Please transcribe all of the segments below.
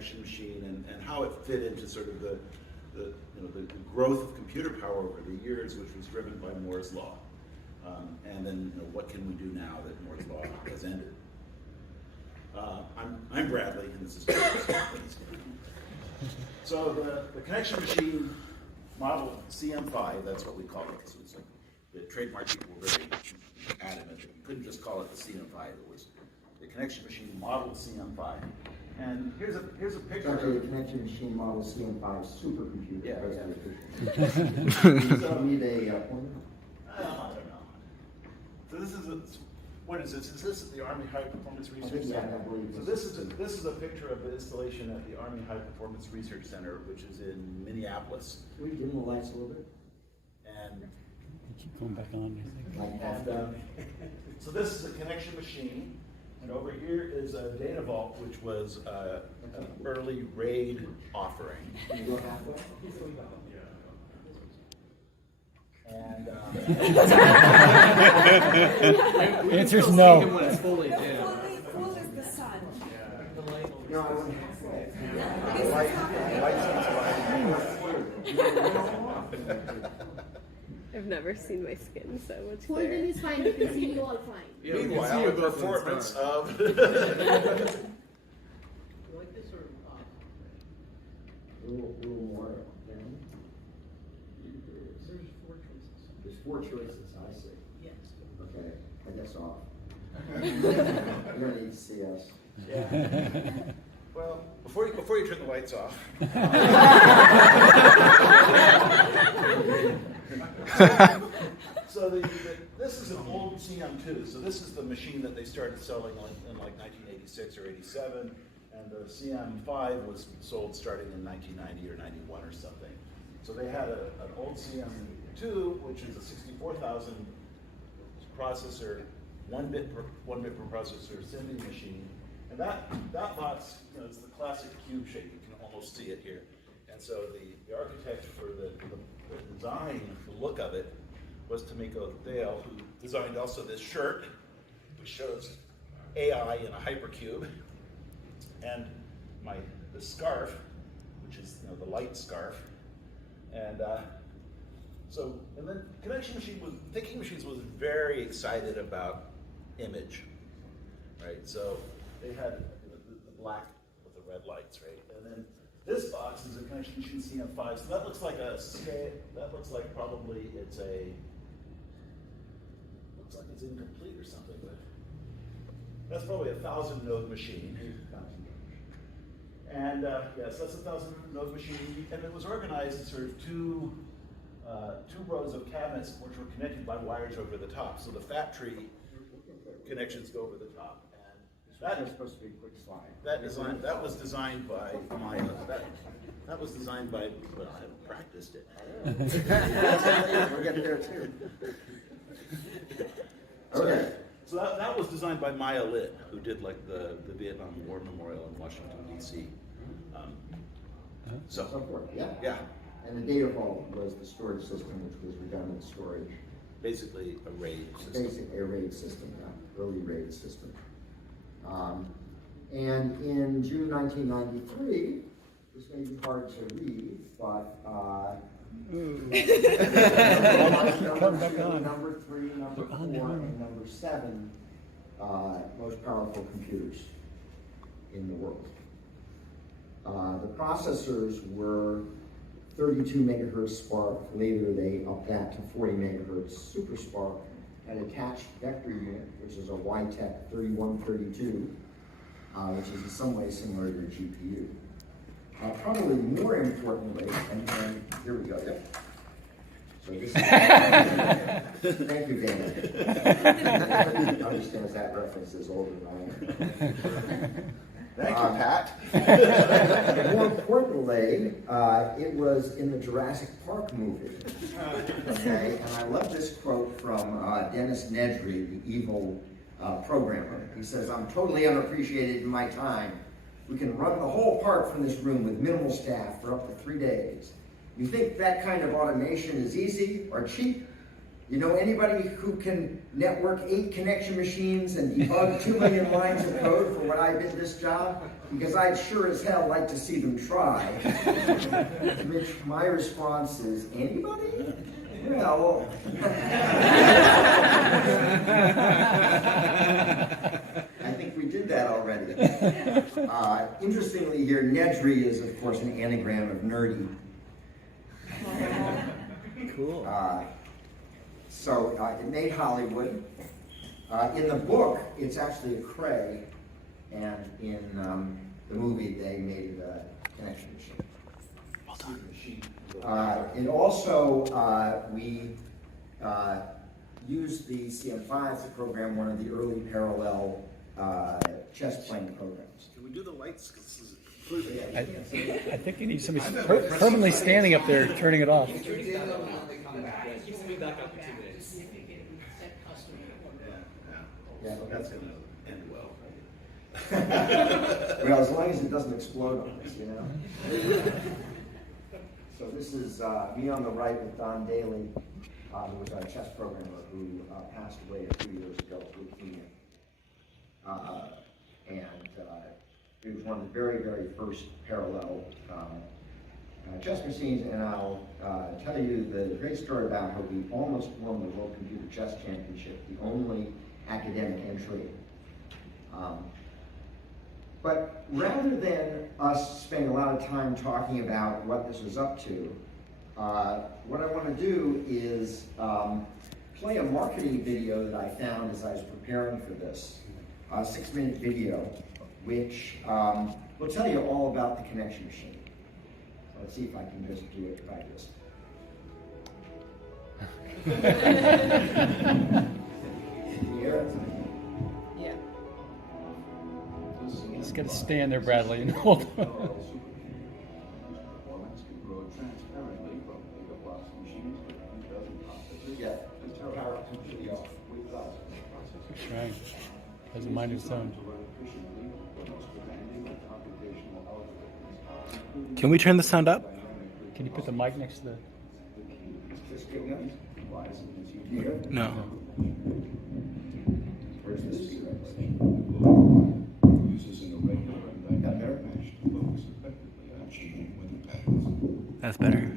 connection machine and how it fit into sort of the growth of computer power over the years, which was driven by Moore's law. And then what can we do now that Moore's law has ended? I'm Bradley, and this is So the connection machine model CM-5, that's what we call it, because it's like the trademark people were very adamant that you couldn't just call it the CM-5. It was the connection machine model CM-5. And here's a picture. Actually, the connection machine model CM-5 supercomputer. Yeah. So need a pointer? I don't know. So this is what is this? Is this the Army High Performance Research Center? I believe So this is a picture of the installation at the Army High Performance Research Center, which is in Minneapolis. Can we dim the lights a little bit? And Keep going back on. so this is a connection machine, and over here is a data vault, which was an early RAID offering. Can you go halfway? And Answer's no. When it's fully Full is the sun. No, I went halfway. I've never seen my skin, so it's Golden fair. is fine, you can see you all fine. Yeah, we can see meanwhile, you the both when it's performance dark. of You like this or A little more down. There's 4 choices. There's 4 choices, I see. Yes. Okay, I guess off. You're gonna need to see us. well, before you turn the lights off. So this is an old CM2. So this is the machine that they started selling in like 1986 or 87, and the CM5 was sold starting in 1990 or 91 or something. So they had an old CM2, which is a 64,000 processor, one bit per processor sending machine, and that box, it's the classic cube shape. You can almost see it here. And so the architect for the design, the look of it, was Tomiko Dale, who designed also this shirt, which shows AI in a hypercube, and the scarf, which is the light scarf, and then Thinking Machines was very excited about image, right? So they had the black with the red lights, right? And then this box is a connection machine CM5. So that looks like probably it's incomplete or something, but that's probably a 1,000 node machine. And yes, that's a 1,000 node machine, and it was organized in sort of two rows of cabinets which were connected by wires over the top. So the fat tree connections go over the top, and that is supposed to be a quick slide. That was designed by that was designed by. Well, I haven't practiced it. We'll get there too. Okay. So that was designed by Maya Litt, who did like the Vietnam War Memorial in Washington D.C. So forth. Yeah. Yeah. And the data vault was the storage system, which was redundant storage. Basically a RAID system. Basically a RAID system, yeah. Early RAID system. And in June 1993, this may be hard to read, but number 3, number 4, and number 7 most powerful computers in the world. The processors were 32 megahertz SPARC. Later, they upped that to 40 megahertz Super SPARC. An attached vector unit, which is a YTech 3132, which is in some ways similar to a GPU. Probably more importantly, and here we go. Yep. So this is, thank you, Dana. Everybody understands that reference is older than I am. Thank you, Pat. More importantly, it was in the Jurassic Park movie. Okay, and I love this quote from Dennis Nedry, the evil programmer. He says, "I'm totally unappreciated in my time. We can run the whole park from this room with minimal staff for up to 3 days. You think that kind of automation is easy or cheap? You know anybody who can network 8 connection machines and debug 2 million lines of code for what I did this job? Because I'd sure as hell like to see them try. To which my response is, anybody? Well, I think we did that already. Interestingly here, Nedry is of course an anagram of nerdy. Cool. So it made Hollywood. In the book, it's actually a Cray, and in the movie, they made it a connection machine. Well done. It also, we used the CM-5 to program one of the early parallel chess playing programs. Can we do the lights? 'Cause this is completely. I think you need somebody permanently standing up there turning it off. Yeah. Yeah. So that's gonna end well. Well, as long as it doesn't explode on us, you know? So this is me on the right with Don Daly, who was our chess programmer who passed away a few years ago with leukemia. And it was one of the very, very first parallel chess machines, and I'll tell you the great story about how we almost won the World Computer Chess Championship, the only academic entry. But rather than us spending a lot of time talking about what this was up to, what I want to do is play a marketing video that I found as I was preparing for this, a 6-minute video, which will tell you all about the connection machine. So let's see if I can just do it like this. Can you hear it? Yeah. You just got to stand there, Bradley, and hold on. Yeah. Power completely off. Right. Has a mind of its own. Can we turn the sound up? Can you put the mic next to the... Just give it. You hear it? No. Where's the speaker? That's better.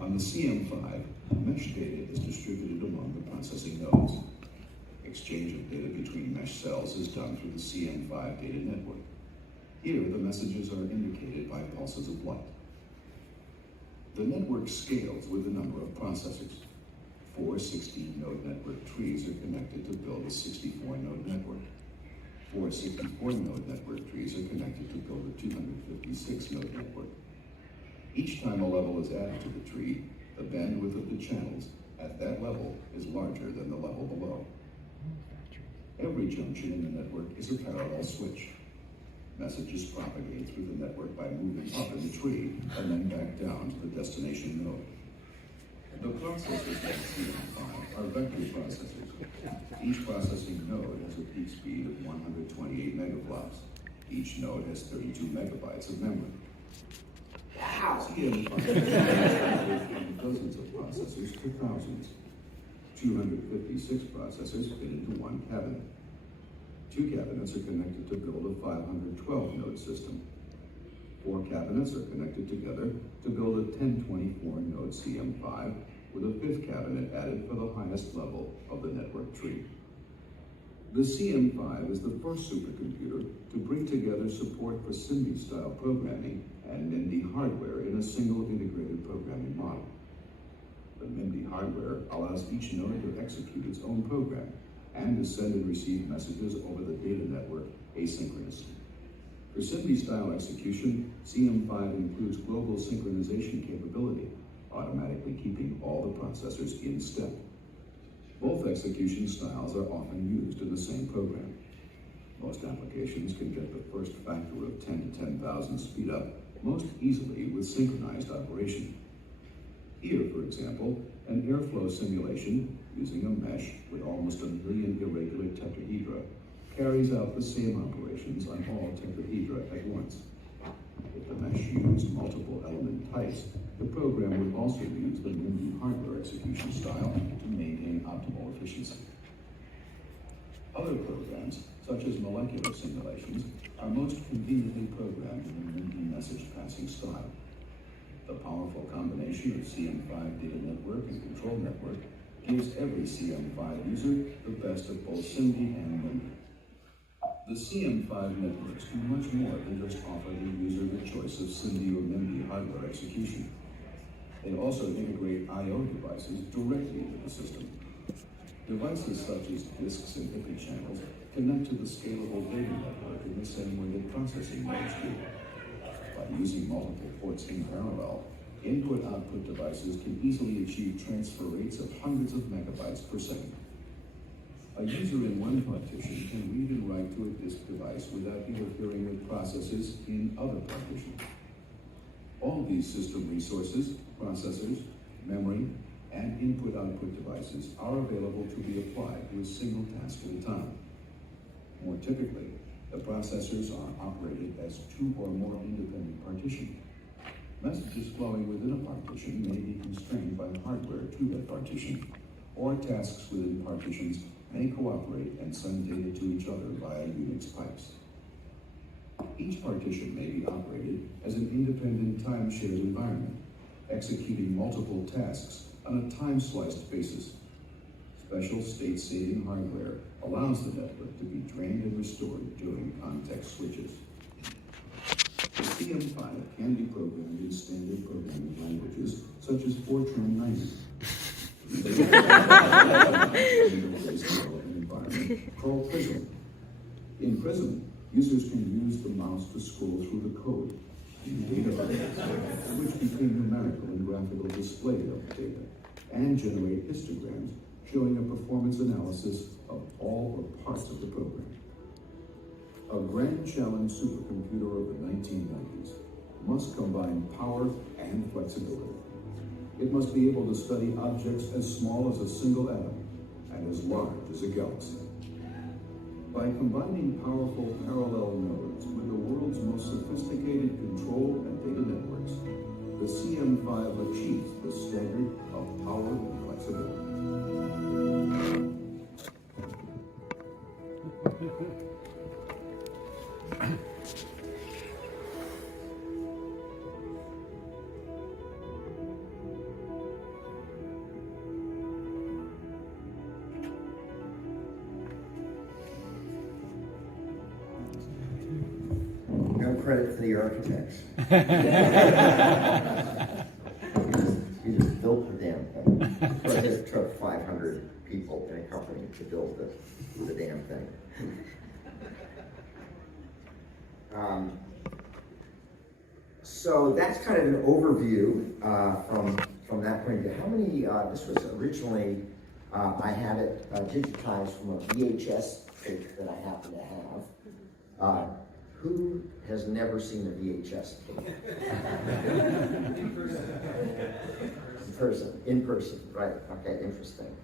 On the CM-5, mesh data is distributed among the processing nodes. Exchange of data between mesh cells is done through the CM-5 data network. Here, the messages are indicated by pulses of light. The network scales with the number of processors. 4 16-node network trees are connected to build a 64-node network. 4 64-node network trees are connected to build a 256-node network. Each time a level is added to the tree, the bandwidth of the channels at that level is larger than the level below. Every junction in the network is a parallel switch. Messages propagate through the network by moving up in the tree and then back down to the destination node. The processors like CM-5 are vector processors. Each processing node has a peak speed of 128 megaflops. Each node has 32 megabytes of memory. CM-5 dozens of processors to thousands. 256 processors fit into one cabinet. 2 cabinets are connected to build a 512-node system. 4 cabinets are connected together to build a 1024-node CM-5 with a 5th cabinet added for the highest level of the network tree. The CM-5 is the first supercomputer to bring together support for SIMD-style programming and MIMD hardware in a single integrated programming model. The MIMD hardware allows each node to execute its own program and to send and receive messages over the data network asynchronously. For SIMD-style execution, CM-5 includes global synchronization capability, automatically keeping all the processors in step. Both execution styles are often used in the same program. Most applications can get the first factor of 10 to 10,000 speed up most easily with synchronized operation. Here, for example, an airflow simulation using a mesh with almost 1 million irregular tetrahedra carries out the same operations on all tetrahedra at once. If the mesh used multiple element types, the program would also use the MIMI hardware execution style to maintain optimal efficiency. Other programs, such as molecular simulations, are most conveniently programmed in the MIMI message passing style. The powerful combination of CM-5 data network and control network gives every CM-5 user the best of both SIMD and MIMI. The CM-5 networks do much more than just offer the user the choice of SIMD or MIMI hardware execution. They also integrate I/O devices directly into the system. Devices such as disks and IP channels connect to the scalable data network in the same way that processing nodes do. By using multiple ports in parallel, input-output devices can easily achieve transfer rates of hundreds of megabytes per second. A user in one partition can read and write to a disk device without interfering with processes in other partitions. All these system resources, processors, memory, and input-output devices are available to be applied to a single task at a time. More typically, the processors are operated as two or more independent partitions. Messages flowing within a partition may be constrained by hardware to that partition, or tasks within partitions may cooperate and send data to each other via Unix pipes. Each partition may be operated as an independent time-shared environment, executing multiple tasks on a time-sliced basis. Special state-saving hardware allows the network to be drained and restored during context switches. The CM-5 can be programmed in standard programming languages such as Fortran 90. Environment called Prism. In Prism, users can use the mouse to scroll through the code, data which became numerical and graphical display of data, and generate histograms showing a performance analysis of all or parts of the program. A grand challenge supercomputer of the 1990s must combine power and flexibility. It must be able to study objects as small as a single atom and as large as a galaxy. By combining powerful parallel nodes with the world's most sophisticated control and data networks, the CM-5 achieves the standard of power and flexibility. No credit for the architects. You just built the damn thing. It took 500 people in a company to build the damn thing. So that's kind of an overview from that point of view. How many, this was originally, I had it digitized from a VHS tape that I happen to have. Who has never seen a VHS tape? In person, right, okay, interesting.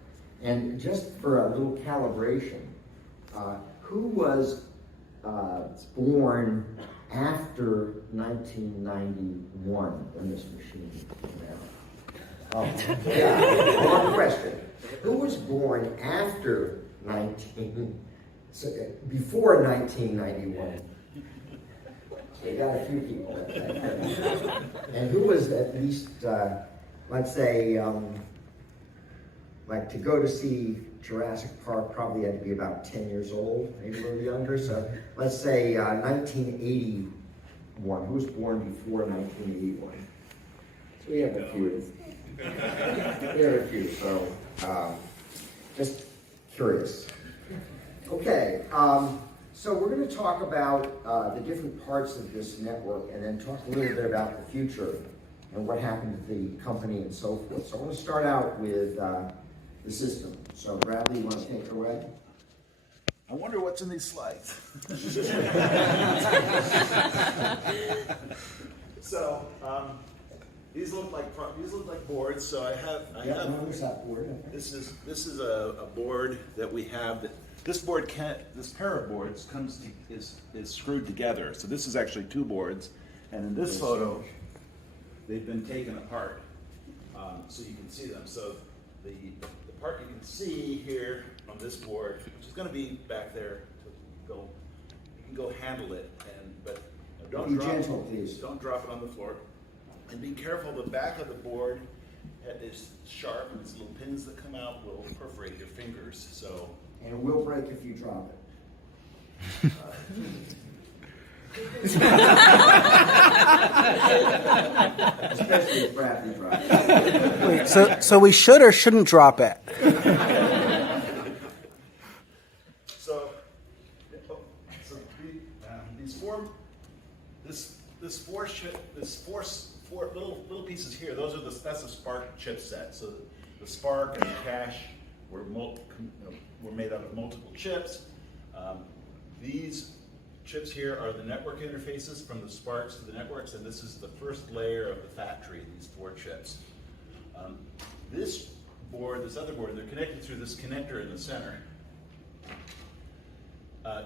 And just for a little calibration, who was born after 1991 when this machine came out? Oh, yeah, wrong question. Who was born after before 1991? So you got a few people. And who was at least, let's say, like to go to see Jurassic Park probably had to be about 10 years old, maybe a little younger. So let's say 1981. Who was born before 1981? So we have a few. We have a few, so just curious. Okay, so we're going to talk about the different parts of this network and then talk a little bit about the future and what happened to the company and so forth. So I want to start out with the system. So Bradley, you want to take it away? I wonder what's in these slides. So these look like boards. So I have Where's that board? this is a board that we have. This pair of boards is screwed together. So this is actually two boards, And in this photo, they've been taken apart, so you can see them. So the part you can see here on this board, which is going to be back there to go, you can go handle it, but don't Be drop gentle, please. Don't drop it on the floor, and be careful. The back of the board is sharp, and these little pins that come out will perforate your fingers. So. And it will break if you drop it. Especially if Bradley drops it. Wait, so we should or shouldn't drop it? So these four little pieces here. That's a Spark chipset. So the Spark and the cache were made out of multiple chips. These chips here are the network interfaces from the Sparks to the networks, and this is the first layer of the fat tree, these 4 chips. This other board, they're connected through this connector in the center.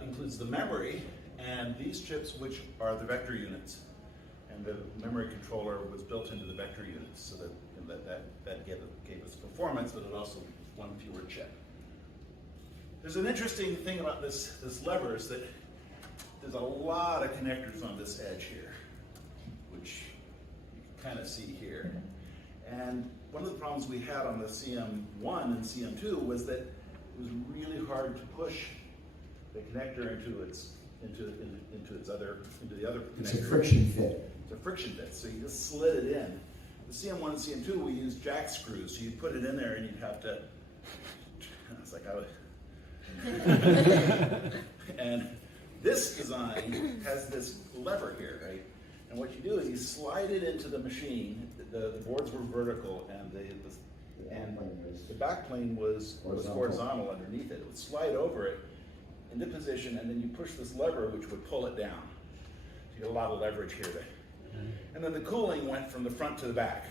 Includes the memory and these chips, which are the vector units. And the memory controller was built into the vector units, so that gave us performance, but it also one fewer chip. There's an interesting thing about this lever is that there's a lot of connectors on this edge here, which you can kind of see here. And one of the problems we had on the CM-1 and CM-2 was that it was really hard to push the connector into the other connector. It's a friction fit. It's a friction fit, so you just slid it in. The CM-1 and CM-2, we used jack screws, so you'd put it in there and you'd have to, it's like I would, and this design has this lever here, right? And what you do is you slide it into the machine. The boards were vertical, and the back plane was horizontal underneath it. It would slide over it into position, and then you push this lever, which would pull it down. So you get a lot of leverage here. And then the cooling went from the front to the back.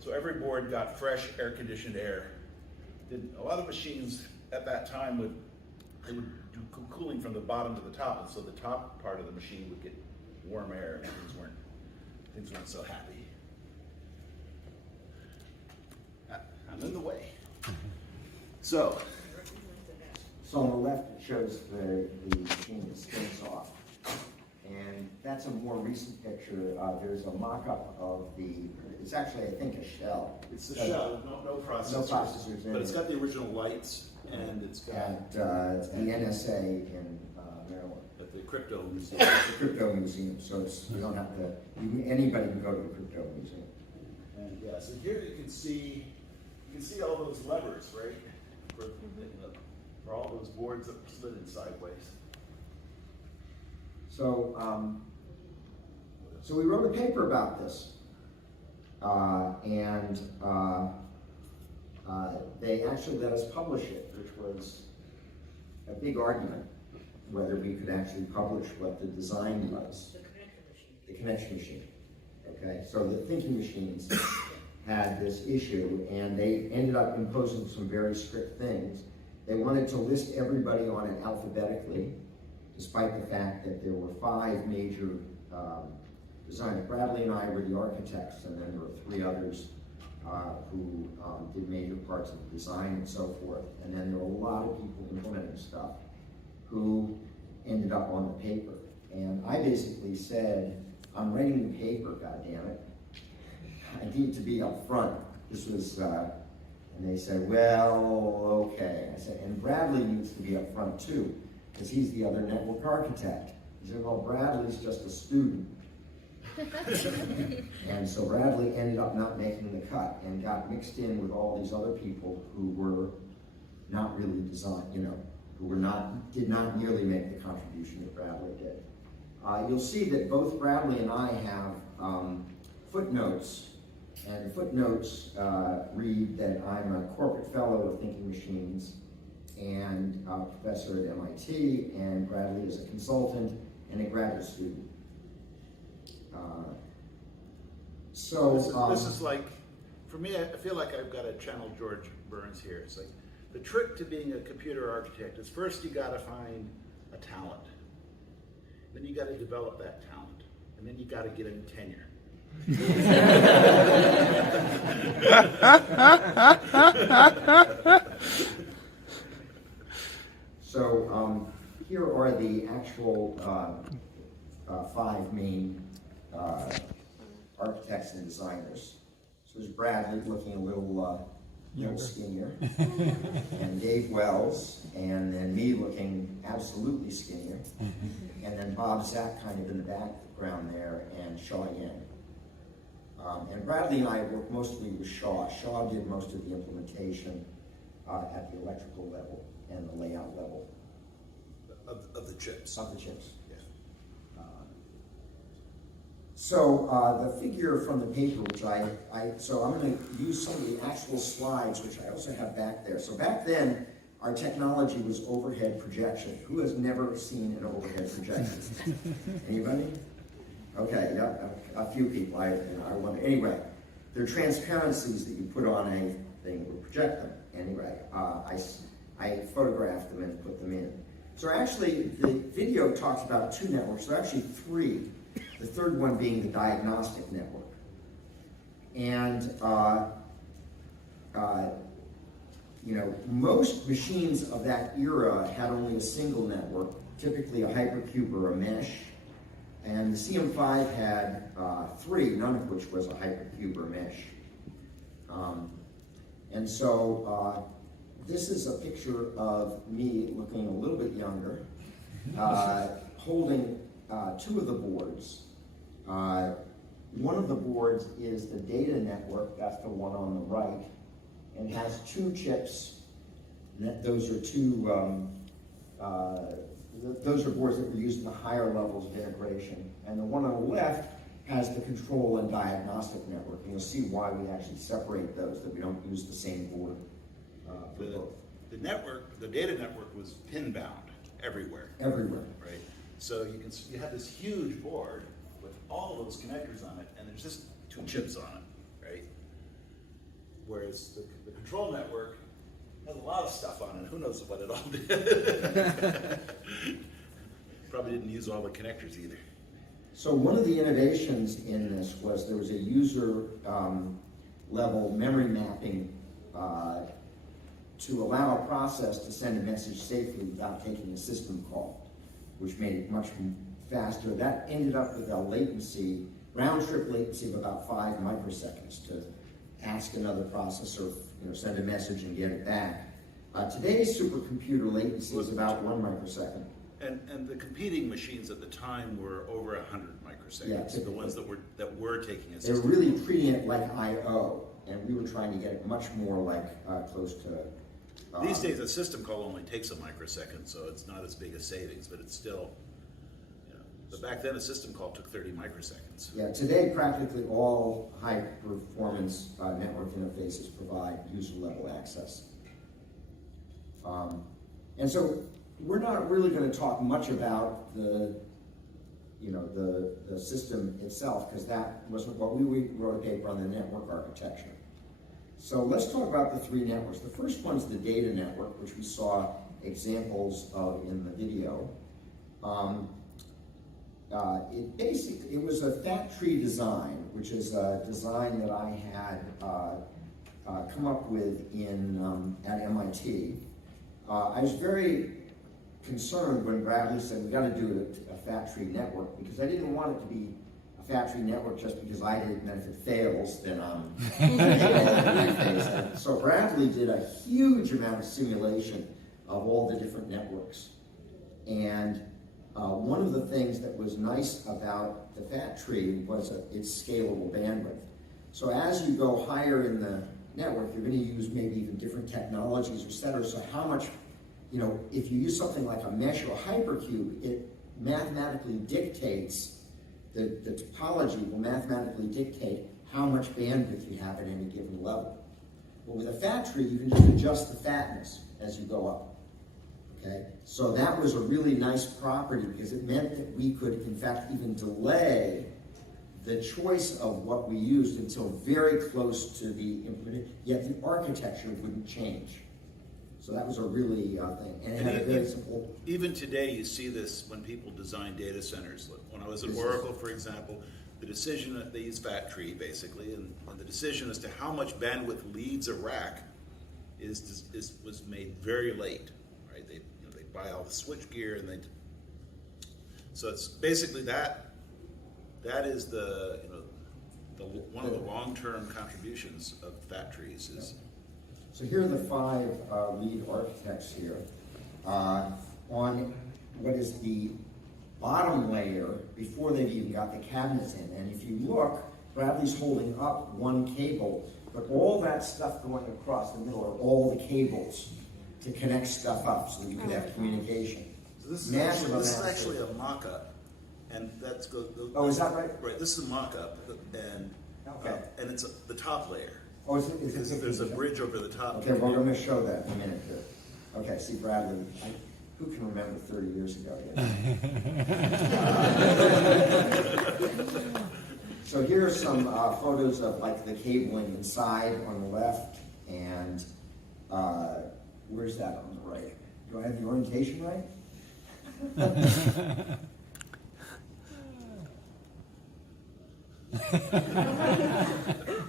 So every board got fresh air-conditioned air. A lot of machines at that time would do cooling from the bottom to the top, and so the top part of the machine would get warm air, and things weren't so happy. I'm in the way. So On the left, it shows the machine that spins off. And that's a more recent picture. There's a mock-up of it's actually, I think, a shell. it's the shell, no processors. No processors in But it's it. got the original lights, and it's got At the NSA in Maryland. at the crypto museum. It's a crypto museum, so you don't have to, anybody can go to a crypto museum. And yeah, so here you can see all those levers, right? For all those boards that slid in sideways. So we wrote a paper about this, and they actually let us publish it, which was a big argument whether we could actually publish what the design was. The connection machine. Okay, so the thinking machines had this issue, and they ended up imposing some very strict things. They wanted to list everybody on it alphabetically, despite the fact that there were 5 major designers. Bradley and I were the architects, and then there were 3 others who did major parts of the design and so forth. And then there were a lot of people implementing stuff who ended up on the paper. And I basically said, I'm writing the paper, goddammit. I need to be up front. This was, and they said, well, okay. I said, and Bradley needs to be up front too, because he's the other network architect. He said, well, Bradley's just a student. And so Bradley ended up not making the cut and got mixed in with all these other people who were not really designed, who did not nearly make the contribution that Bradley did. You'll see that both Bradley and I have footnotes, and the footnotes read that I'm a corporate fellow of Thinking Machines and a professor at MIT, and Bradley is a consultant and a graduate student. This is like, for me, I feel like I've got to channel George Burns here. It's like, the trick to being a computer architect is first you got to find a talent. Then you got to develop that talent. And and then you got to get him tenure. So here are the actual 5 main architects and designers. So there's Bradley looking a little skinnier, and Dave Wells, and then me looking absolutely skinnier, and then Bob Zack kind of in the background there, and Shaw Yen. And Bradley and I worked mostly with Shaw. Shaw did most of the implementation at the electrical level and the layout level. Of the chips. Of the chips. Yeah. So the figure from the paper, which so I'm going to use some of the actual slides, which I also have back there. So back then, our technology was overhead projection. Who has never seen an overhead projection? Anybody? Okay, yeah, a few people. I wonder. Anyway, they're transparencies that you put on a thing that would project them. Anyway, I photographed them and put them in. So actually, the video talks about 2 networks. There are actually 3. The third one being the diagnostic network. And most machines of that era had only a single network, typically a hypercube or a mesh. And the CM-5 had 3, none of which was a hypercube or mesh. And so this is a picture of me looking a little bit younger, holding 2 of the boards. One of the boards is the data network, that's the one on the right, and has 2 chips. Those are those are boards that were used in the higher levels of integration. And the one on the left has the control and diagnostic network. And you'll see why we actually separate those, that we don't use the same board for both. The network, the data network was pin bound everywhere. Everywhere. Right? So you have this huge board with all those connectors on it, and there's just 2 chips on it, right? Whereas the control network has a lot of stuff on it. Who knows what it all did? Probably didn't use all the connectors either. So one of the innovations in this was there was a user level memory mapping to allow a process to send a message safely without taking a system call, which made it much faster. That ended up with a latency, round trip latency of about 5 microseconds to ask another processor, send a message and get it back. Today's supercomputer latency is about 1 microsecond. And the competing machines at the time were over 100 microseconds. Yeah, the ones that were taking a they were system. really treating it like I/O, and we were trying to get it much more like close to. These days, a system call only takes a microsecond, so it's not as big a savings, but it's still. But back then, a system call took 30 microseconds. Yeah, today practically all high-performance network interfaces provide user-level access. And so we're not really going to talk much about the system itself, because that wasn't what we wrote a paper on the network architecture. So let's talk about the 3 networks. The first one's the data network, which we saw examples of in the video. It was a fat tree design, which is a design that I had come up with at MIT. I was very concerned when Bradley said we got to do a fat tree network, because I didn't want it to be a fat tree network just because I did it, and if it fails, then So Bradley did a huge amount of simulation of all the different networks. And one of the things that was nice about the fat tree was its scalable bandwidth. So as you go higher in the network, you're going to use maybe even different technologies, et cetera. So how much, if you use something like a mesh or a hypercube, it mathematically dictates, the topology will mathematically dictate how much bandwidth you have at any given level. Well, with a fat tree, you can just adjust the fatness as you go up. Okay? So that was a really nice property, because it meant that we could, in fact, even delay the choice of what we used until very close to the implementation, yet the architecture wouldn't change. So that was a really thing, and it had a very simple. Even today, you see this when people design data centers. Like when I was at Oracle, for example, the decision that they use fat tree basically, and the decision as to how much bandwidth leaves a rack was made very late. Right? They buy all the switch gear, and so it's basically that is the one of the long-term contributions of fat trees is. So here are the 5 lead architects here. On what is the bottom layer, before they've even got the cabinets in, and if you look, Bradley's holding up one cable, but all that stuff going across the middle are all the cables to connect stuff up so that you could have communication. So this is actually a mock-up, and that's Oh, is that right? Right. This is a mock-up, and Okay. And it's the top layer. Oh, is it There's a bridge over the top. Okay, well, I'm going to show that in a minute here. Okay, see, Bradley, who can remember 30 years ago? So here are some photos of like the cabling inside on the left, and where's that on the right? Do I have the orientation right?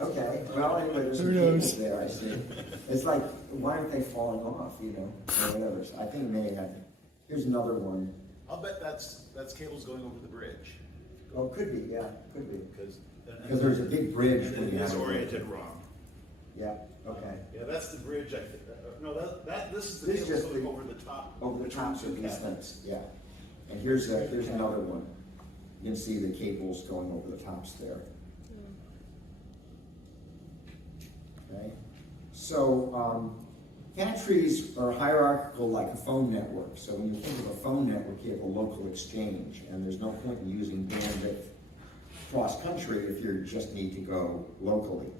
Okay, well, anyway, there's some cables there, I see. It's like, why aren't they falling off, or whatever. So I think it may have. Here's another one. I'll bet that's cables going over the bridge. Oh, could be, yeah, could be. Because there's a big bridge. And it is oriented wrong. Yeah, okay. Yeah, that's the bridge. No, this is the This is cable just going the- over the top. Over the tops of these cabinets. things, yeah. And here's another one. You can see the cables going over the tops there. Okay, so fat trees are hierarchical like a phone network. So when you think of a phone network, you have a local exchange, and there's no point in using bandwidth cross country if you just need to go locally.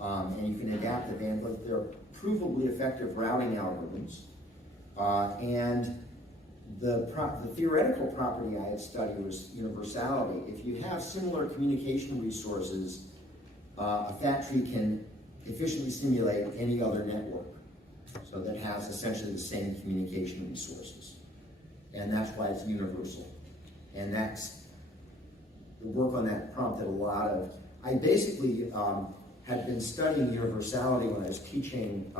And you can adapt the bandwidth. They're provably effective routing algorithms, and the theoretical property I had studied was universality. If you have similar communication resources, a fat tree can efficiently simulate any other network, so that has essentially the same communication resources. And that's why it's universal. And that's, the work on that prompted a lot of, I basically had been studying universality when I was teaching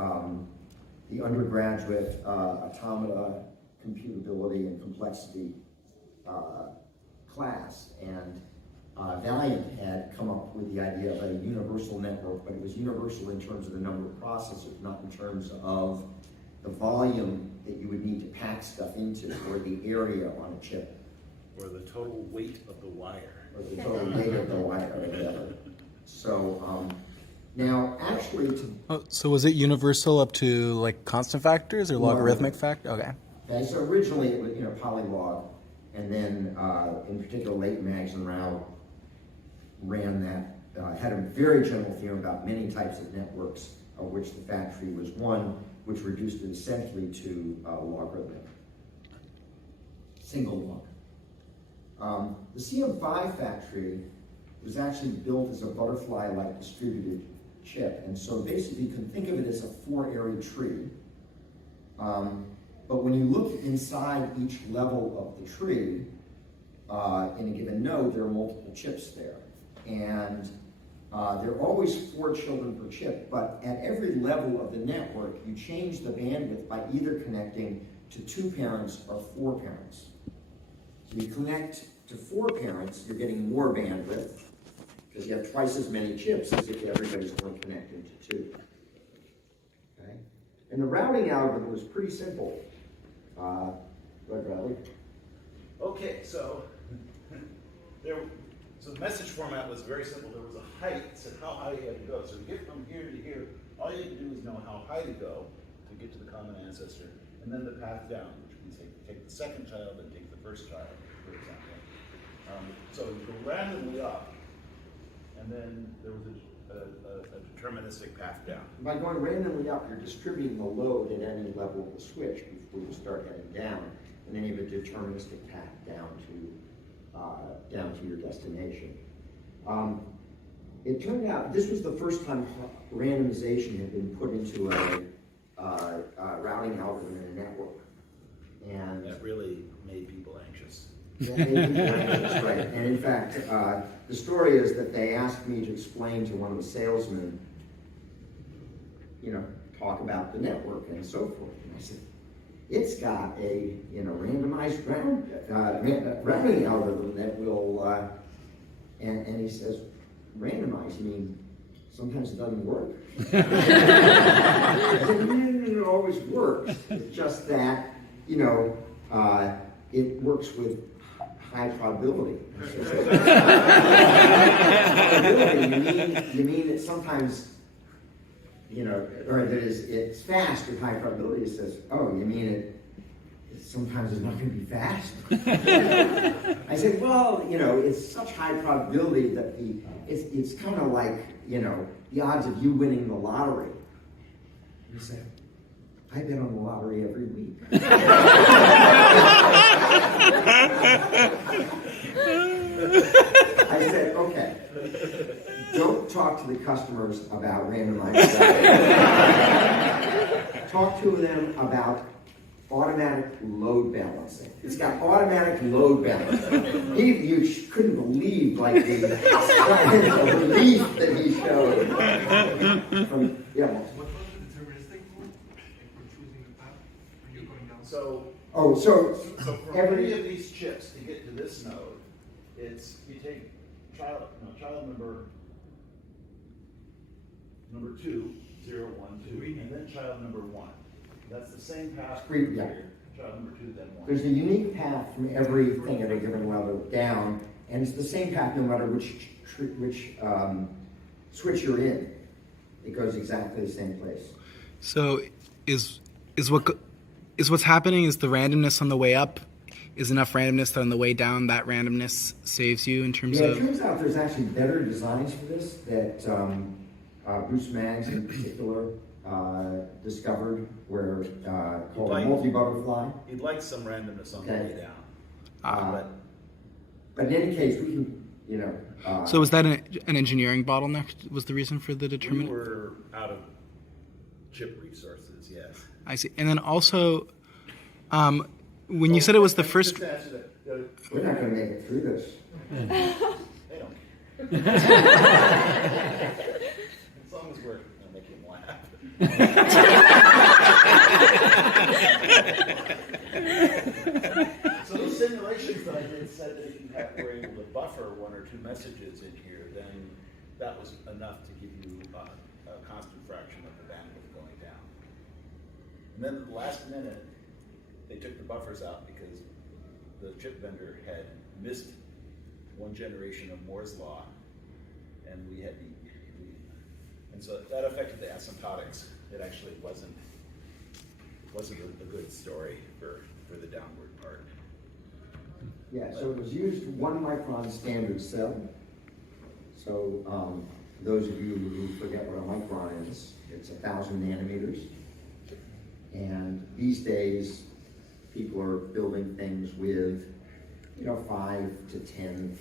the undergraduate automata, computability, and complexity class. And Valiant had come up with the idea of a universal network, but it was universal in terms of the number of processors, not in terms of the volume that you would need to pack stuff into, or the area on a chip. Or the total weight of the wire. Or the total weight of the wire, or whatever. So, now, actually, So was it universal up to like constant factors or logarithmic factor? Okay. Okay, so originally it was, polylog, and then in particular Leighton, Maggs, and Rao ran that, had a very general theorem about many types of networks, of which the fat tree was one, which reduced it essentially to logarithmic, single log. The CM-5 fat tree was actually built as a butterfly-like distributed chip, and so basically you can think of it as a 4-area tree. But when you look inside each level of the tree, in a given node, there are multiple chips there. And there are always 4 children per chip, but at every level of the network, you change the bandwidth by either connecting to 2 parents or 4 parents. So you connect to 4 parents, you're getting more bandwidth, because you have twice as many chips as if everybody's only connecting to 2. Okay? And the routing algorithm was pretty simple. Go ahead, Bradley. Okay, so the message format was very simple. There was a height, it said how high you had to go. So to get from here to here, all you had to do is know how high to go to get to the common ancestor, and then the path down, which means take the second child and take the first child, for example. So you go randomly up, and then there was a deterministic path down. By going randomly up, you're distributing the load at any level of the switch before you start heading down, and then you have a deterministic path down to your destination. It turned out this was the first time randomization had been put into a routing algorithm in a network. And That really made people anxious. that made people anxious, right? And in fact, the story is that they asked me to explain to one of the salesmen, talk about the network and so forth. And I said, it's got a randomized routing algorithm that will, and he says, randomized, you mean sometimes it doesn't work? I said, no, it always works. It's just that, it works with high probability. Probability, you mean that sometimes, or that it's fast with high probability. It says, oh, you mean it sometimes it's not going to be fast? I said, well, it's such high probability that it's kind of like, the odds of you winning the lottery. He said, I bet on the lottery every week. I said, okay, don't talk to the customers about randomized routing. Talk to them about automatic load balancing. It's got automatic load balancing. You couldn't believe the relief that he showed. What was the deterministic mode for choosing the path when you're going down? So from every any of these chips to get to this node, you take child number 2, 0, 1, 2, and then child number 1. That's the same path Yeah. here. Child number 2, then 1. There's a unique path from everything at a given level down, and it's the same path no matter which switch you're in. It goes exactly the same place. So is what's happening is the randomness on the way up is enough randomness that on the way down that randomness saves you in terms It of. turns out there's actually better designs for this that Bruce Maggs in particular discovered, where called multi-butterfly. You'd like some randomness on the way down. But in any case, we can, So was that an engineering bottleneck? Was the reason for the We determinant? were out of chip resources, yes. I see. And then also, when you said it was the first. Just to answer that, we're not going to make it through this. they don't care. As long as we're making them laugh. So those simulations that I did said that if you were able to buffer 1 or 2 messages in here, then that was enough to give you a constant fraction of the bandwidth going down. And then at the last minute, they took the buffers out because the chip vendor had missed 1 generation of Moore's law, and and so that affected the asymptotics. It actually wasn't a good story for the downward part. Yeah, so it was used 1 micron standard cell. So those of you who forget what a micron is, it's 1,000 nanometers. And these days, people are building things with, 5 to 10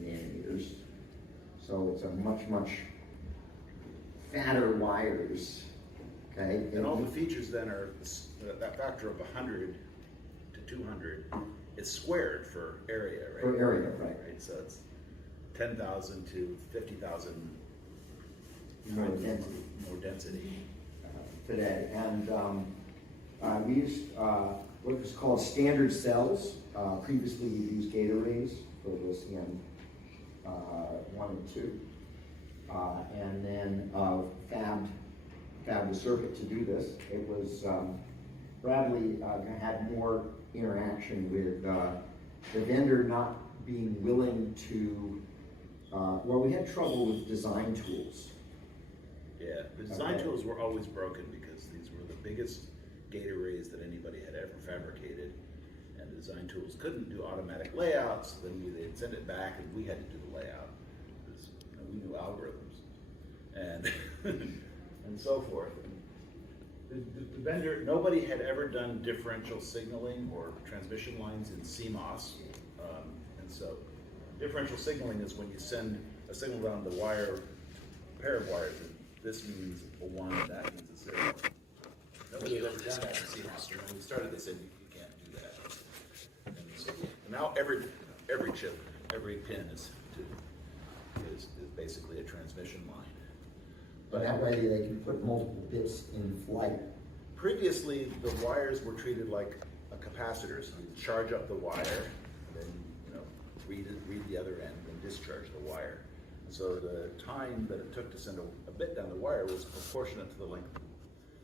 nanometers. So it's a much fatter wires. Okay. And all the features then are that factor of 100 to 200. It's squared for area, right? For area, right. So it's 10,000 to 50,000 More density. More density. Today. And we used what was called standard cells. Previously, we used gate arrays for the CM-1 and 2. And then fabbed the circuit to do this. It was Bradley had more interaction with the vendor not being willing to. We had trouble with design tools. Yeah, the design tools were always broken because these were the biggest gate arrays that anybody had ever fabricated, and the design tools couldn't do automatic layouts. Then they'd send it back, and we had to do the layout because we knew algorithms and and so forth. And the vendor, nobody had ever done differential signaling or transmission lines in CMOS, and so differential signaling is when you send a signal down the wire, a pair of wires. This means a 1, that means a 0. Nobody had ever done that in CMOS. When we started, they said you can't do that. And so now every chip, every pin is basically a transmission line. But that way they can put multiple bits in flight. Previously, the wires were treated like capacitors. You charge up the wire, then read the other end, and discharge the wire. And so the time that it took to send a bit down the wire was proportionate to the length.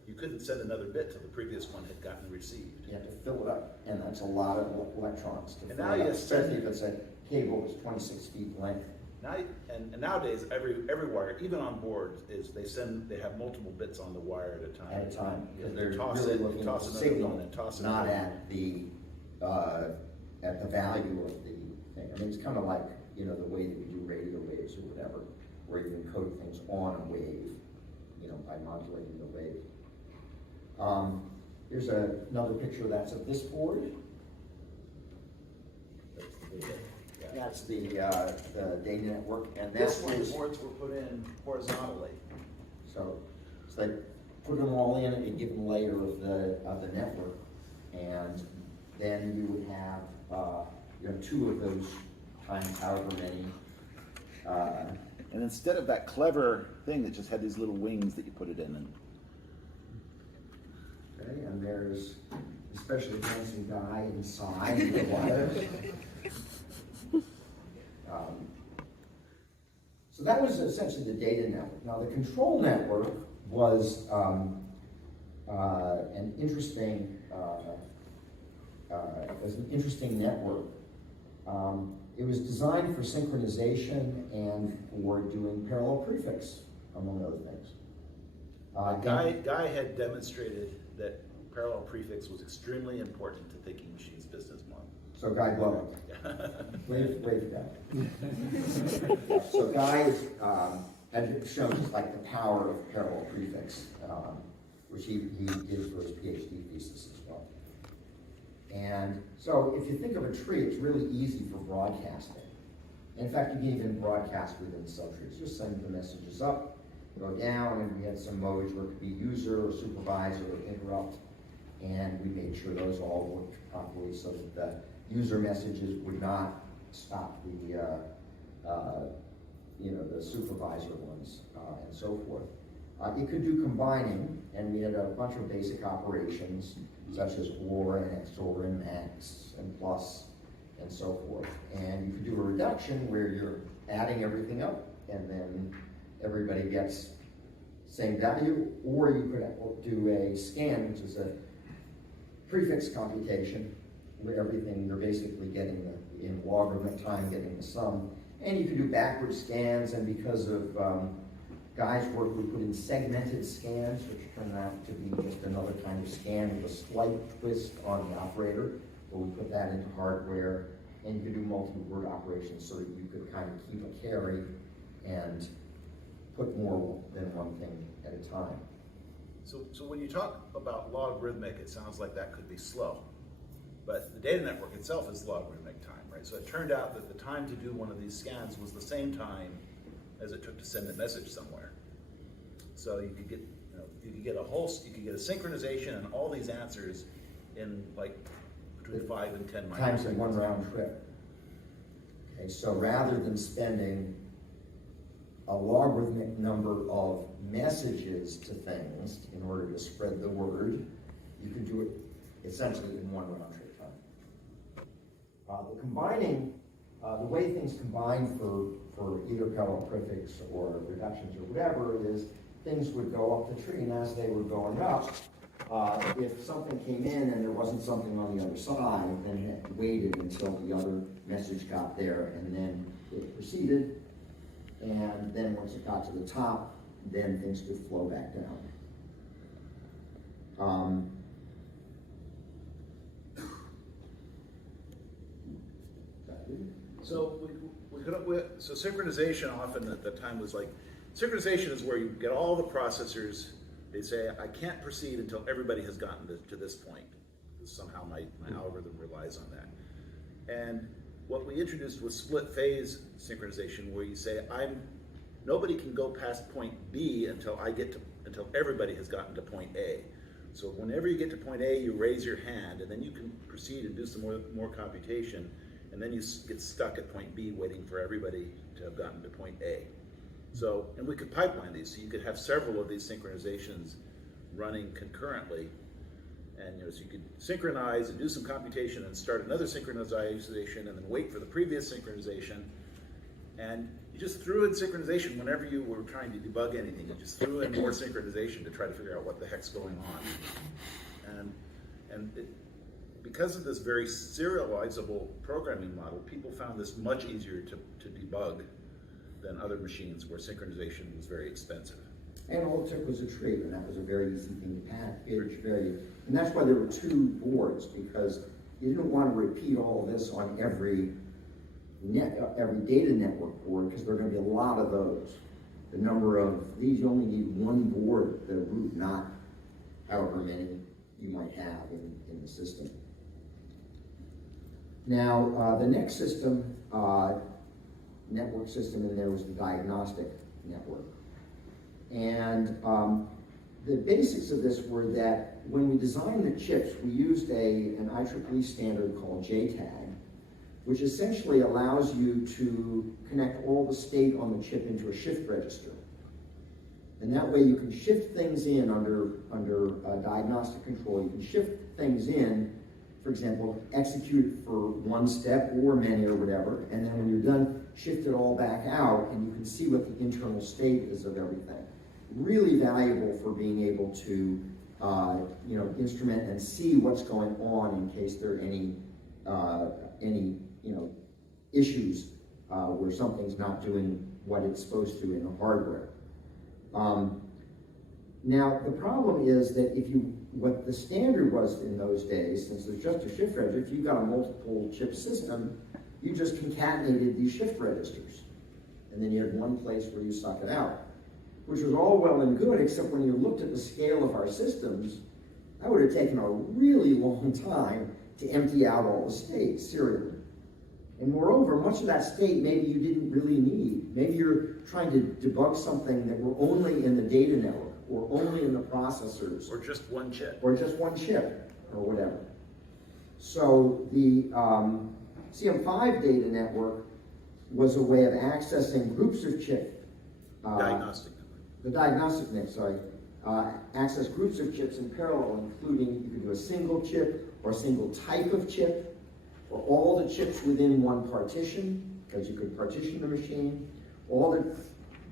You couldn't send another bit till the previous one had gotten received. You have to fill it up, and that's a lot of electrons to And fill now it up, you especially send- if it's a cable that's 26 feet in length. Now, and nowadays, every wire, even on boards, they have multiple bits on the wire at a time. At a time, because They they're toss really it, looking at toss the another signal, one, and toss not another at the value of the thing. I mean, it's kind of like, the way that we do radio waves or whatever, where you encode things on a wave, by modulating the wave. Here's another picture that's of this board. That's the data network, and This this one, the is, boards were put in horizontally. so they put them all in a given layer of the network, and then you would have, two of those times however many. And instead of that clever thing that just had these little wings that you put it in, and Okay, and there's especially fancy guy inside the wire. So that was essentially the data network. Now the control network was an interesting network. It was designed for synchronization and for doing parallel prefix, among other things. Guy had demonstrated that parallel prefix was extremely important to Thinking Machines business model. So Guy Glover. Wave Guy. So Guy had shown us like the power of parallel prefix, which he did for his PhD thesis as well. And so if you think of a tree, it's really easy for broadcasting. In fact, you can even broadcast within subtrees. Just send the messages up, go down, and we had some modes where it could be user or supervisor or interrupt, and we made sure those all worked properly so that the user messages would not stop the supervisor ones and so forth. It could do combining, and we had a bunch of basic operations such as OR and XOR and MAX and plus and so forth. And you could do a reduction where you're adding everything up and then everybody gets same value, or you could do a scan, which is a prefix computation, where everything you're basically getting in logarithmic time, getting the sum. And you can do backward scans, and because of Guy's work, we put in segmented scans, which turned out to be just another kind of scan with a slight twist on the operator, but we put that into hardware, and you could do multi-word operations so that you could kind of keep a carry and put more than one thing at a time. So when you talk about logarithmic, it sounds like that could be slow. But the data network itself is logarithmic time, right? So it turned out that the time to do one of these scans was the same time as it took to send a message somewhere. So you could get, you could get a synchronization and all these answers in like between 5 and 10 microseconds. Times in one round trip. Okay, so rather than spending a logarithmic number of messages to things in order to spread the word, you could do it essentially in one round trip time. The way things combine for either parallel prefix or reductions or whatever is things would go up the tree, and as they were going up, if something came in and there wasn't something on the other side, then it waited until the other message got there, and then it proceeded, and then once it got to the top, then things could flow back down. So synchronization often at the time was like, synchronization is where you get all the processors, they say, I can't proceed until everybody has gotten to this point. Somehow my algorithm relies on that. And what we introduced was split phase synchronization, where you say, nobody can go past point B until everybody has gotten to point A. So whenever you get to point A, you raise your hand, and then you can proceed and do some more computation, and then you get stuck at point B waiting for everybody to have gotten to point A. So, and we could pipeline these, so you could have several of these synchronizations running concurrently. And so you could synchronize and do some computation and start another synchronization and then wait for the previous synchronization. And you just threw in synchronization whenever you were trying to debug anything. You just threw in more synchronization to try to figure out what the heck's going on. Because of this very serializable programming model, people found this much easier to debug than other machines where synchronization was very expensive. And all it took was a tree, and that was a very easy thing to package. And that's why there were two boards, because you didn't want to repeat all of this on every data network board, because there are going to be a lot of those. The number of these, you only need one board, the root, not however many you might have in the system. Now, the next system, network system in there was the diagnostic network. And the basics of this were that when we designed the chips, we used an IEEE standard called JTAG, which essentially allows you to connect all the state on the chip into a shift register. And that way you can shift things in under diagnostic control. You can shift things in, for example, execute for one step or many or whatever, and then when you're done, shift it all back out, and you can see what the internal state is of everything. Really valuable for being able to instrument and see what's going on in case there are any issues where something's not doing what it's supposed to in the hardware. Now the problem is that what the standard was in those days, since there's just a shift register, if you got a multiple chip system, you just concatenated these shift registers, and then you had one place where you suck it out, which was all well and good, except when you looked at the scale of our systems, that would have taken a really long time to empty out all the state serially. And moreover, much of that state maybe you didn't really need. Maybe you're trying to debug something that were only in the data network, or only in the processors. Or just one chip. Or just one chip, or whatever. So the CM-5 data network was a way of accessing groups of chip. Diagnostic. The diagnostic network, sorry. Access groups of chips in parallel, including, you could do a single chip, or a single type of chip, or all the chips within one partition, because you could partition the machine, all the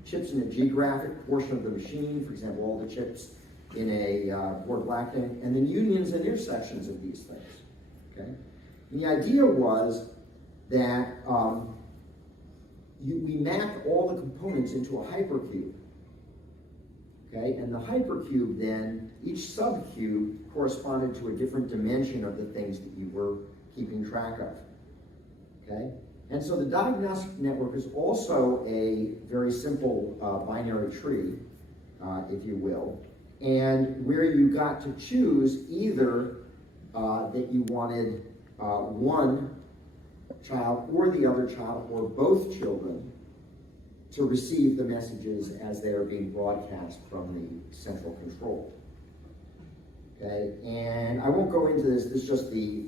chips in a geographic portion of the machine, for example, all the chips in a board blackname, and then unions and intersections of these things, okay? And the idea was that we mapped all the components into a hypercube, okay? And the hypercube then, each subcube corresponded to a different dimension of the things that you were keeping track of, okay? And so the diagnostic network is also a very simple binary tree, if you will, and where you got to choose either that you wanted one child or the other child or both children to receive the messages as they are being broadcast from the central control. Okay, and I won't go into this. This is just the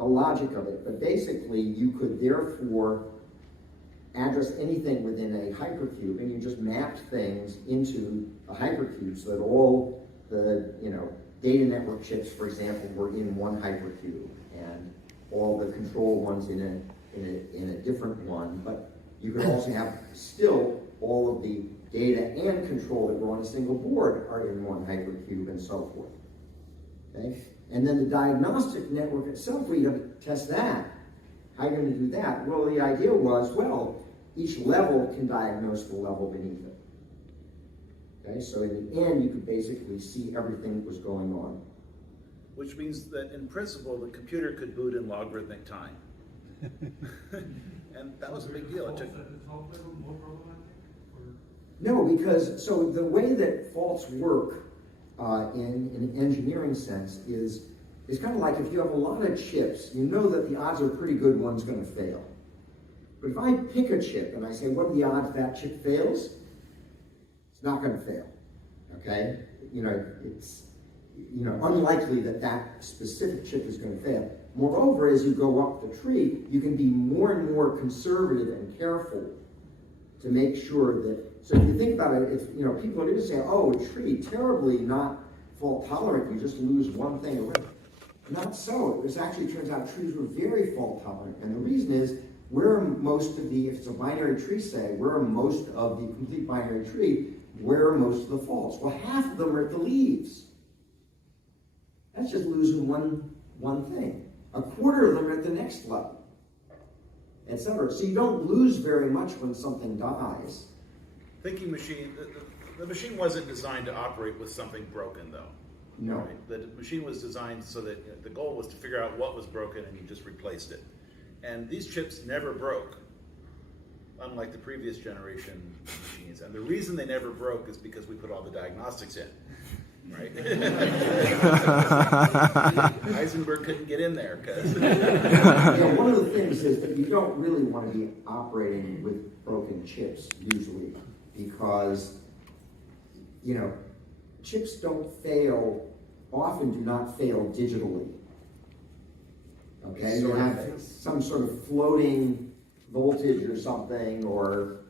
logic of it. But basically, you could therefore address anything within a hypercube, and you just mapped things into a hypercube so that all the data network chips, for example, were in one hypercube, and all the control ones in a different one. But you could also have still all of the data and control that were on a single board are in one hypercube, and so forth. Okay? And then the diagnostic network itself, we have to test that. How are you going to do that? Well, the idea was, well, each level can diagnose the level beneath it. Okay, so in the end, you could basically see everything that was going on. Which means that in principle, the computer could boot in logarithmic time. And that was a big deal. It took... No, because, so the way that faults work in an engineering sense is kind of like if you have a lot of chips, you know that the odds are pretty good one's going to fail. But if I pick a chip and I say, what are the odds that chip fails? It's not going to fail. Okay, it's unlikely that that specific chip is going to fail. Moreover, as you go up the tree, you can be more and more conservative and careful to make sure that. So if you think about it, if people are going to say, "Oh, a tree terribly not fault tolerant, you just lose one thing away." Not so. It actually turns out trees were very fault tolerant, and the reason is where most of the, if it's a binary tree, say, where most of the complete binary tree, where are most of the faults? Well, half of them are at the leaves. That's just losing one thing. A quarter of them are at the next level, etc. So you don't lose very much when something dies. Thinking machine, the machine wasn't designed to operate with something broken, though. No. Right? The machine was designed so that the goal was to figure out what was broken and you just replaced it. And these chips never broke, unlike the previous generation machines. And the reason they never broke is because we put all the diagnostics in, right? Heisenberg couldn't get in there because. One of the things is that you don't really want to be operating with broken chips usually, because chips often do not fail digitally. Okay, you have some sort of floating voltage or something, or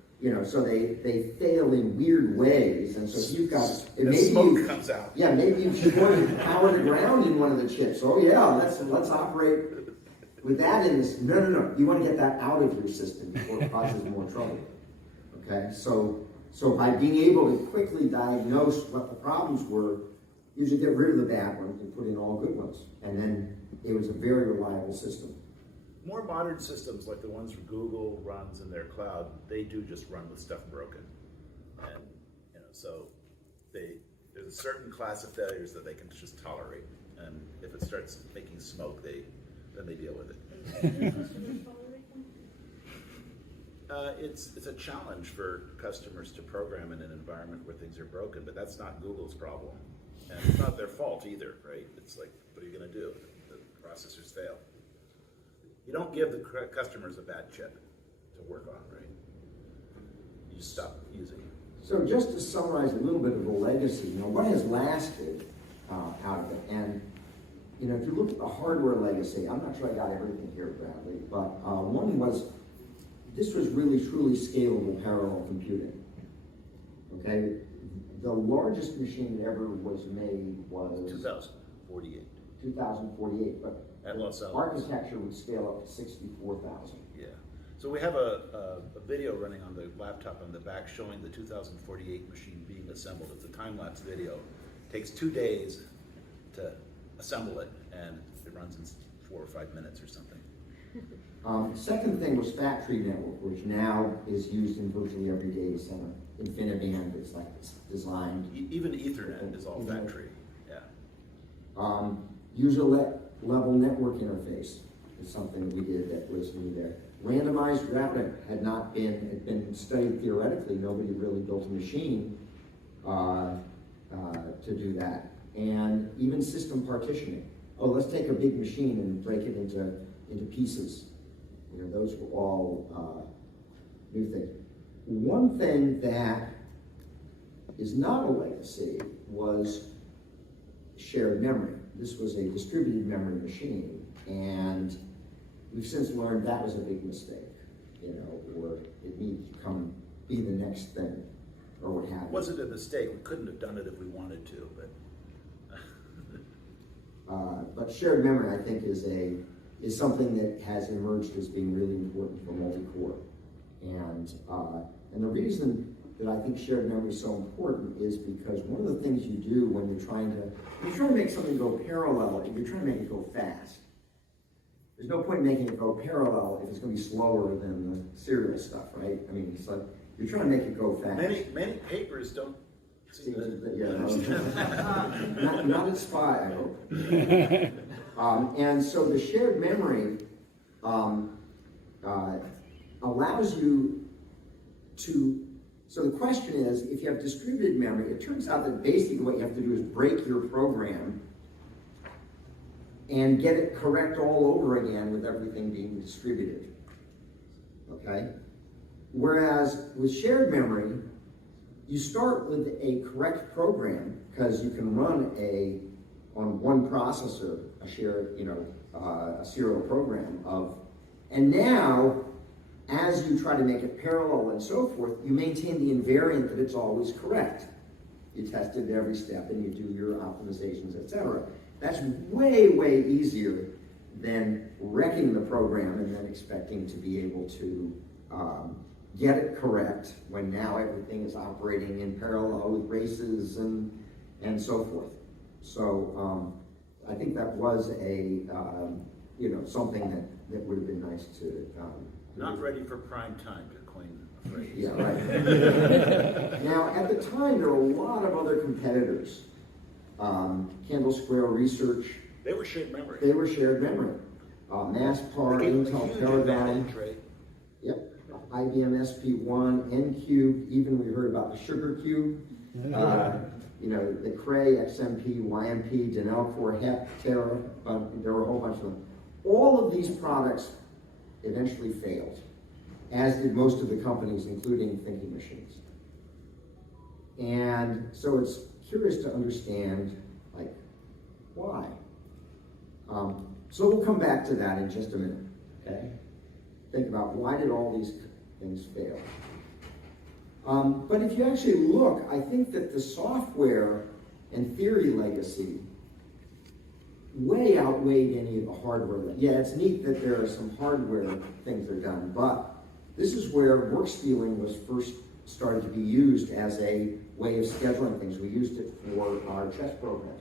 so they fail in weird ways, and so if you've got smoke comes out. Yeah, maybe you should power the ground in one of the chips. Oh yeah, let's operate with that in this. No. You want to get that out of your system before it causes more trouble. Okay, so by being able to quickly diagnose what the problems were, you should get rid of the bad ones and put in all good ones, and then it was a very reliable system. More modern systems, like the ones Google runs in their cloud, they do just run with stuff broken, and so there's a certain class of failures that they can just tolerate, and if it starts making smoke, then they deal with it. It's a challenge for customers to program in an environment where things are broken, but that's not Google's problem, and it's not their fault either, right? It's like, what are you going to do? The processors fail. You don't give the customers a bad chip to work on, right? You just stop using it. So just to summarize a little bit of the legacy, what has lasted out of it? And if you look at the hardware legacy, I'm not sure I got everything here, Bradley, but one was, this was really truly scalable parallel computing. Okay, the largest machine that ever was made was 2048. 2048, but At Los Alamos. Architecture would scale up to 64,000. Yeah. So we have a video running on the laptop on the back showing the 2048 machine being assembled. It's a time-lapse video. It takes 2 days to assemble it, and it runs in 4 or 5 minutes or something. Second thing was Factory Network, which now is used in virtually every data center. InfiniBand is like it's designed. Even Ethernet is all factory. Yeah. User level network interface is something we did that was new there. Randomized routing had been studied theoretically. Nobody really built a machine to do that. And even system partitioning. Oh, let's take a big machine and break it into pieces. Those were all new things. One thing that is not a legacy was shared memory. This was a distributed memory machine, and we've since learned that was a big mistake, or it needed to be the next thing, or what have you. It wasn't a mistake. We couldn't have done it if we wanted to, but. But shared memory, I think, is something that has emerged as being really important for multi-core, and the reason that I think shared memory is so important is because one of the things you do when you're trying to make something go parallel, you're trying to make it go fast. There's no point in making it go parallel if it's going to be slower than the serial stuff, right? I mean, it's like you're trying to make it go fast. Many papers don't. Not at SPI, I hope. And so the shared memory allows you to. So the question is, if you have distributed memory, it turns out that basically what you have to do is break your program and get it correct all over again with everything being distributed. Okay? Whereas with shared memory, you start with a correct program because you can run on one processor, a shared, a serial program and now, as you try to make it parallel and so forth, you maintain the invariant that it's always correct. You test it every step and you do your optimizations, etc. That's way, way easier than wrecking the program and then expecting to be able to get it correct when now everything is operating in parallel with races and so forth. So I think that was a something that would have been nice to. Not ready for prime time, to coin a phrase. Yeah, right. Now, at the time, there were a lot of other competitors. Kendall Square Research. They were shared memory. They were shared memory. MassPar, Intel Paradigm. Yep. IBM SP1, N-Cube. Even we heard about the Sugar Cube. The Cray, XMP, YMP, Denel Core, HEP, Terra. There were a whole bunch of them. All of these products eventually failed, as did most of the companies, including Thinking Machines. And so it's curious to understand, why. So we'll come back to that in just a minute, okay? Think about why did all these things fail. But if you actually look, I think that the software and theory legacy way outweighed any of the hardware. Yeah, it's neat that there are some hardware things that are done, but this is where work stealing was first started to be used as a way of scheduling things. We used it for our chess program.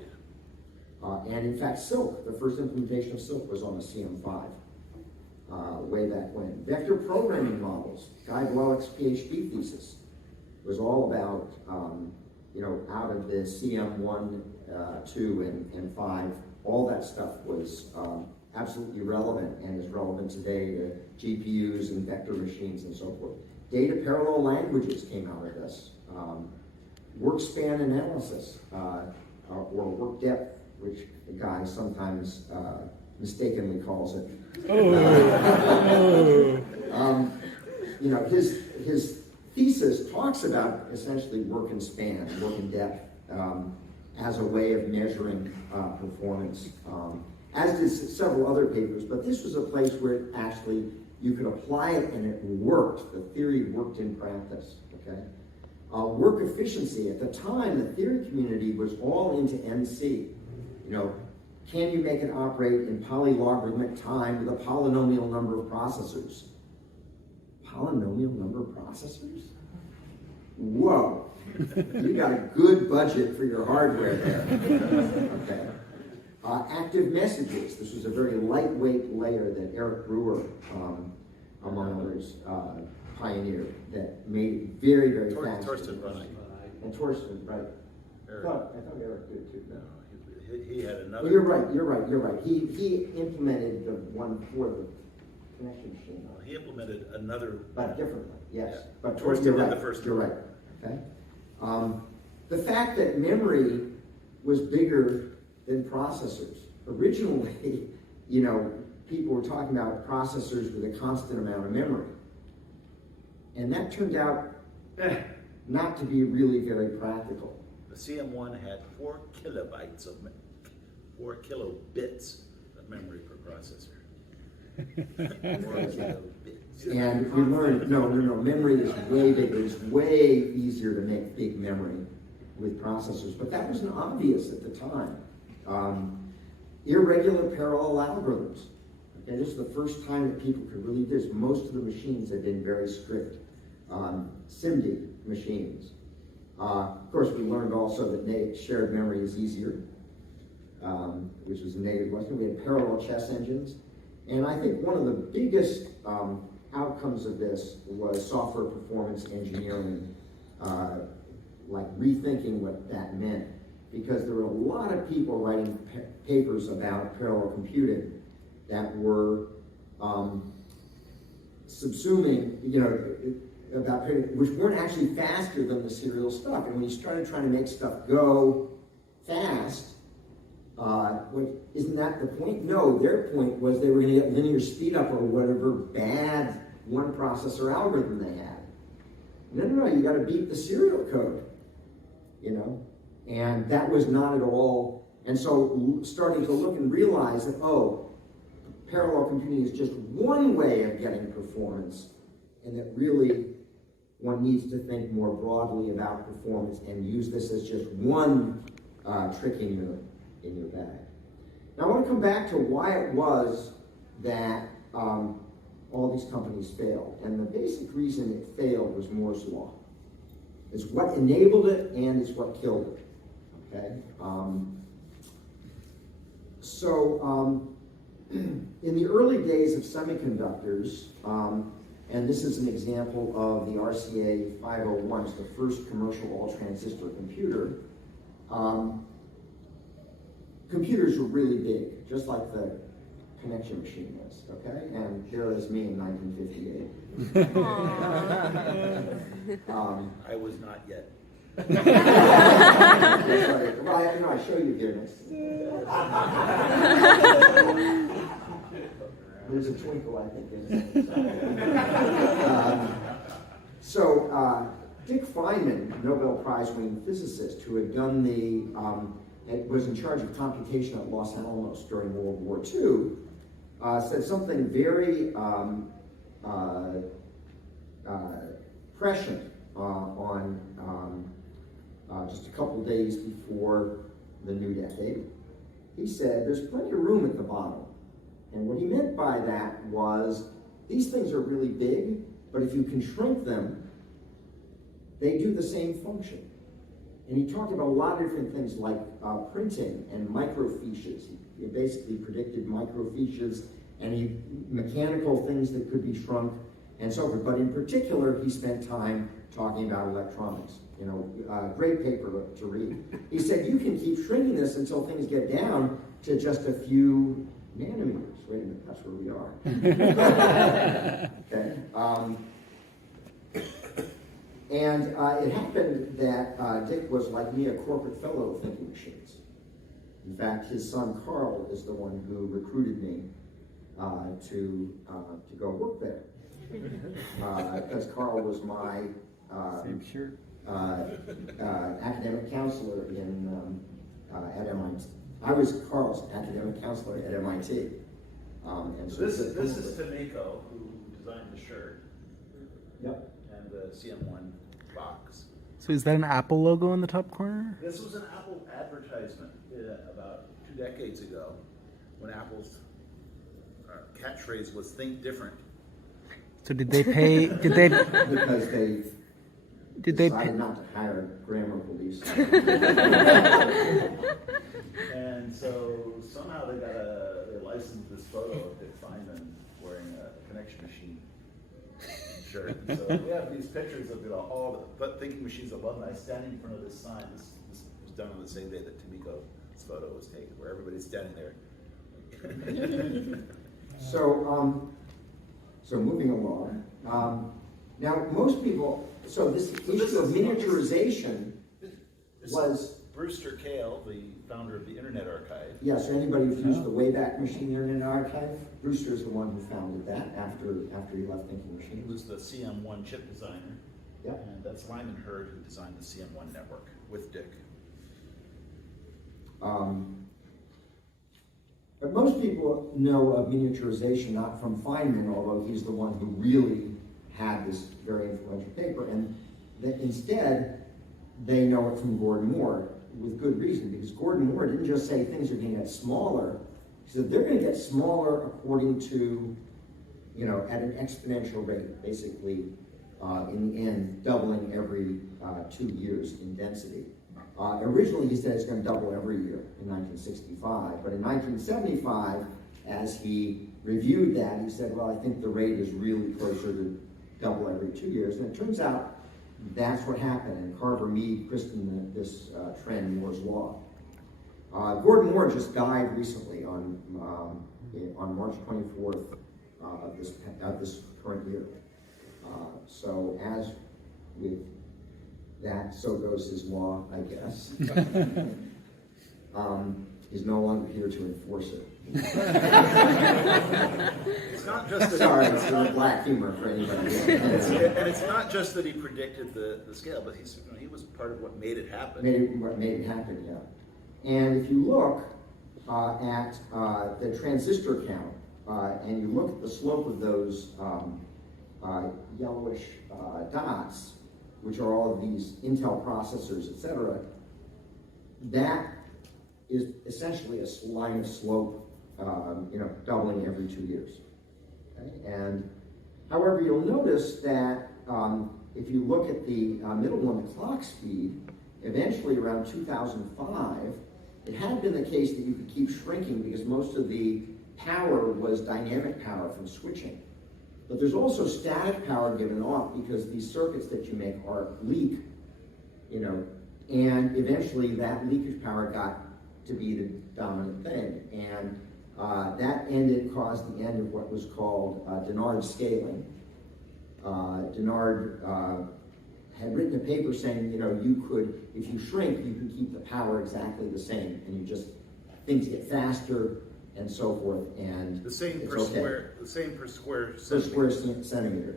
And in fact, Silk, the first implementation of Silk was on the CM-5 way back when. Vector programming models, Guy Blalock's PhD thesis was all about, out of the CM1, 2, and 5, all that stuff was absolutely relevant and is relevant today to GPUs and vector machines and so forth. Data parallel languages came out of this. Work span analysis, or work depth, which the guy sometimes mistakenly calls it. His thesis talks about essentially work and span, work and depth, as a way of measuring performance, as did several other papers. But this was a place where actually you could apply it and it worked. The theory worked in practice, okay? Work efficiency. At the time, the theory community was all into NC. Can you make it operate in polylogarithmic time with a polynomial number of processors? Polynomial number of processors? Whoa. You got a good budget for your hardware there. Okay. Active messages. This was a very lightweight layer that Eric Brewer, among others, pioneered that made it very, very fast. Torsten Running. And Torsten, right. Eric. I thought Eric did too. No, he had another. Well, you're right. He implemented the one for the connection machine. Well, he implemented another. But differently, yes. Yeah. But Torsten you're did right. the first You're one. right. Okay. The fact that memory was bigger than processors. Originally, people were talking about processors with a constant amount of memory. And that turned out not to be really very practical. The CM1 had 4 kilobits of 4 kilobits of memory per processor. 4 kilobits. And we learned, no, memory is way bigger. It's way easier to make big memory with processors. But that wasn't obvious at the time. Irregular parallel algorithms. Okay, this is the first time that people could really do this. Most of the machines have been very strict. SIMD machines. Of course, we learned also that shared memory is easier, which was a negative question. We had parallel chess engines. And I think one of the biggest outcomes of this was software performance engineering, rethinking what that meant. Because there were a lot of people writing papers about parallel computing that were subsuming, which weren't actually faster than the serial stuff. And when you started trying to make stuff go fast, isn't that the point? No, their point was they were going to get linear speed up or whatever bad one processor algorithm they had. no, you got to beat the serial code, and that was not at all. And so starting to look and realize that, parallel computing is just one way of getting performance, and that really one needs to think more broadly about performance and use this as just one trick in your bag. Now I want to come back to why it was that all these companies failed. And the basic reason it failed was Moore's Law. It's what enabled it and it's what killed it. Okay? In the early days of semiconductors, and this is an example of the RCA 501, it's the first commercial all-transistor computer. Computers were really big, just like the connection machine is, okay? And here is me in 1958. I was not yet. Well, I show you here next. There's a twinkle, I think, in it. Dick Feynman, Nobel Prize-winning physicist, who had done was in charge of computation at Los Alamos during World War II, said something very prescient on just a couple days before the new decade. He said, there's plenty of room at the bottom. And what he meant by that was, these things are really big, but if you can shrink them, they do the same function. And he talked about a lot of different things like printing and microfiches. He basically predicted microfiches and mechanical things that could be shrunk and so forth. But in particular, he spent time talking about electronics. Great paper to read. He said, you can keep shrinking this until things get down to just a few nanometers. Wait a minute, that's where we are. Okay. And it happened that Dick was, like me, a corporate fellow of thinking machines. In fact, his son Carl is the one who recruited me to go work there. Because Carl was my academic counselor at MIT. I was Carl's academic counselor at MIT. And so this is Tomiko, who designed the shirt. Yep. And the CM1 box. So is that an Apple logo in the top corner? This was an Apple advertisement about 2 decades ago, when Apple's catchphrase was "Think different." So did they pay? Because they decided not to hire grammar police. And so somehow they licensed this photo of Dick Feynman wearing a connection machine shirt. And so we have these pictures of all the Thinking Machines alumni standing in front of this sign. This was done on the same day that Tomiko's photo was taken, where everybody's standing there. So moving along. Now most people, this issue of miniaturization was Brewster Kahle, the founder of the Internet Archive. Yes, so anybody who's used the Wayback Machine Internet Archive, Brewster is the one who founded that after he left Thinking He Machines. was the CM1 chip designer. Yeah. And that's Lyman Hurd who designed the CM1 network with Dick. But most people know of miniaturization not from Feynman, although he's the one who really had this very influential paper, and that instead they know it from Gordon Moore, with good reason, because Gordon Moore didn't just say things are going to get smaller. He said they're going to get smaller according to, at an exponential rate, basically, in the end, doubling every 2 years in density. Originally, he said it's going to double every year in 1965, but in 1975, as he reviewed that, he said, well, I think the rate is really closer to double every 2 years, and it turns out that's what happened, and Carver Mead christened this trend Moore's Law. Gordon Moore just died recently on March 24th of this current year. So as with that, so goes his law, I guess. He's no longer here to enforce it. It's not just that Sorry, it's not black humor for anybody. and it's not just that he predicted the scale, but he was part of what made it happen. What made it happen, yeah. And if you look at the transistor count, and you look at the slope of those yellowish dots, which are all of these Intel processors, etc., that is essentially a line of slope, doubling every 2 years. Okay? And however, you'll notice that if you look at the middle one, the clock speed, eventually around 2005, it had been the case that you could keep shrinking because most of the power was dynamic power from switching. But there's also static power given off because these circuits that you make are leak, and eventually that leakage power got to be the dominant thing. And that caused the end of what was called Dennard scaling. Dennard had written a paper saying, you could, if you shrink, you can keep the power exactly the same, and things get faster and so forth, and The same it's per okay. square. The same per square Per centimeter. square centimeter.